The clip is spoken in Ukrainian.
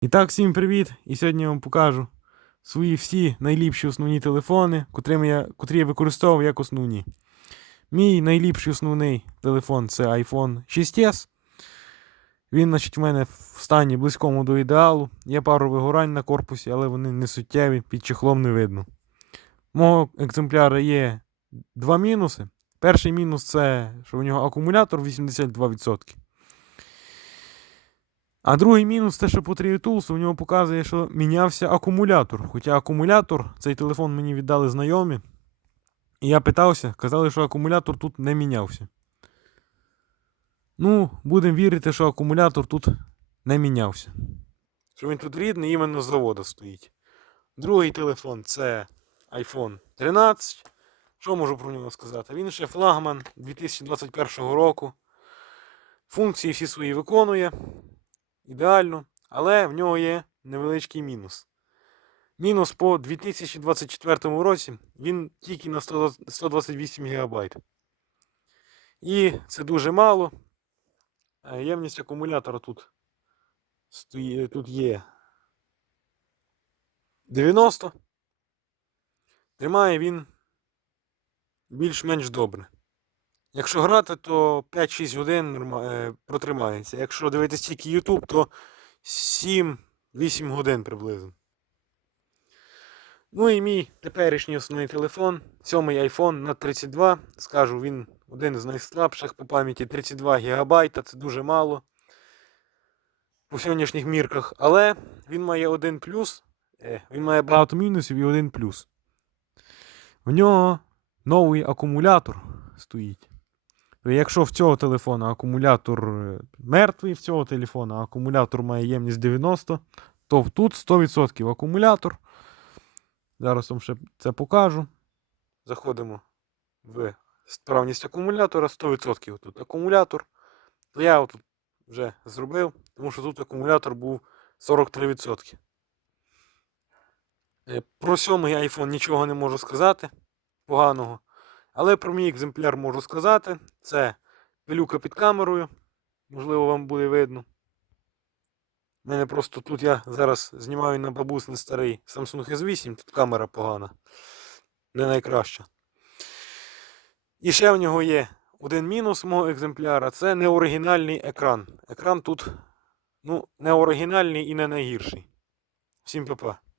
І так, всім привіт! І сьогодні я вам покажу свої всі найліпші основні телефони, котрими я, котрі я використовував як основні. Мій найліпший основний телефон це iPhone 6s. Він, значить, в мене в стані близькому до ідеалу. Є пару вигорань на корпусі, але вони не суттєві, під чехлом не видно. Мого екземпляра є два мінуси. Перший мінус це, що у нього акумулятор 82%. А другий мінус те, що по 3 Tools у нього показує, що мінявся акумулятор. Хоча акумулятор, цей телефон мені віддали знайомі. І я питався, казали, що акумулятор тут не мінявся. Ну, будемо вірити, що акумулятор тут не мінявся. Що він тут рідний, іменно з заводу стоїть. Другий телефон це iPhone 13. Що можу про нього сказати? Він ще флагман 2021 року. Функції всі свої виконує ідеально, але в нього є невеличкий мінус. Мінус по 2024 році він тільки на 128 ГБ. І це дуже мало. Е, Ємність акумулятора тут, тут є 90. Тримає він більш-менш добре. Якщо грати, то 5-6 годин е, протримається. Якщо дивитися тільки YouTube, то 7-8 годин приблизно. Ну і мій теперішній основний телефон, сьомий iPhone на 32. Скажу, він один з найслабших по пам'яті 32 ГБ, це дуже мало по сьогоднішніх мірках. Але він має один плюс. е, Він має багато мінусів і один плюс. В нього новий акумулятор стоїть. Якщо в цього телефона акумулятор е, мертвий, в цього телефона акумулятор має ємність 90, то тут 100% акумулятор. Зараз вам ще це покажу. Заходимо в справність акумулятора 100% тут акумулятор. То я тут вже зробив, тому що тут акумулятор був 43%. Е, Про сьомий iPhone нічого не можу сказати поганого. Але про мій екземпляр можу сказати. Це пилюка під камерою. Можливо, вам буде видно. Мене просто тут я зараз знімаю на бабусний старий Samsung S8, тут камера погана. Не найкраща. І ще в нього є один мінус мого екземпляра це неоригінальний екран. Екран тут ну, не оригінальний і не найгірший. Всім па-па.